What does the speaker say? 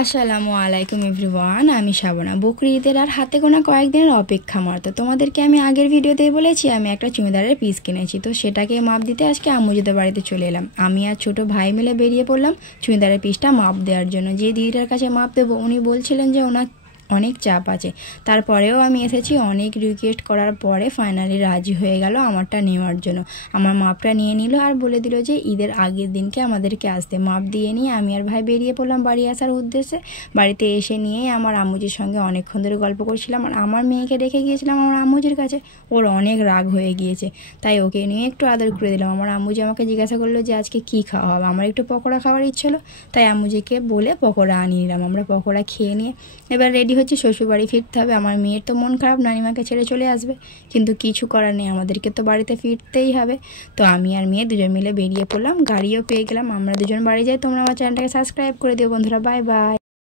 আসসালামু আলাইকুম এভরিওয়ান, আমি শাবানা। বকরি ঈদের আর হাতে গোনা কয়েকদিনের অপেক্ষা মাত্র। তোমাদেরকে আমি আগের ভিডিওতেই বলেছি আমি একটা চুড়িদারের পিস কিনেছি, তো সেটাকে মাপ দিতে আজকে আম্মুজিদের বাড়িতে চলে এলাম। আমি আর ছোট ভাই মিলে বেরিয়ে পড়লাম চুড়িদারের পিসটা মাপ দেওয়ার জন্য। যে দিদিটার কাছে মাপ দেবো উনি বলছিলেন যে ওনার অনেক চাপ আছে, তারপরেও আমি এসেছি। অনেক রিকোয়েস্ট করার পরে ফাইনালি রাজি হয়ে গেল আমারটা নেওয়ার জন্য। আমার মাপটা নিয়ে নিল আর বলে দিল যে ঈদের আগের দিনকে আমাদেরকে আসতে। মাপ দিয়ে নিয়ে আমি আর ভাই বেরিয়ে পড়লাম বাড়ি আসার উদ্দেশ্যে। বাড়িতে এসে নিয়ে আমার আম্মুজির সঙ্গে অনেকক্ষণ ধরে গল্প করছিলাম। আর আমার মেয়েকে রেখে গিয়েছিলাম আমার আম্মুজির কাছে, ওর অনেক রাগ হয়ে গিয়েছে, তাই ওকে নিয়ে একটু আদর করে দিলাম। আমার আম্মুজি আমাকে জিজ্ঞাসা করলো যে আজকে কী খাওয়া হবে। আমার একটু পকোড়া খাওয়ার ইচ্ছে হলো, তাই আম্মুজিকে বলে পকোড়া আনিয়ে নিলাম। আমরা পকোড়া খেয়ে নিয়ে এবার রেডি হচ্ছে শ্বশুরবাড়ি ফিরতে হবে। আমার মেয়ের তো মন খারাপ, নানিমাকে ছেড়ে চলে আসবে, কিন্তু কিছু করার নেই, আমাদেরকে তো বাড়িতে ফিরতেই হবে। তো আমি আর মেয়ে দুজন মিলে বেরিয়ে পড়লাম, গাড়িও পেয়ে গেলাম। আমরা দুজন বাড়ি যাই। তোমরা আমার চ্যানেলটাকে সাবস্ক্রাইব করে দিও বন্ধুরা। Bye bye.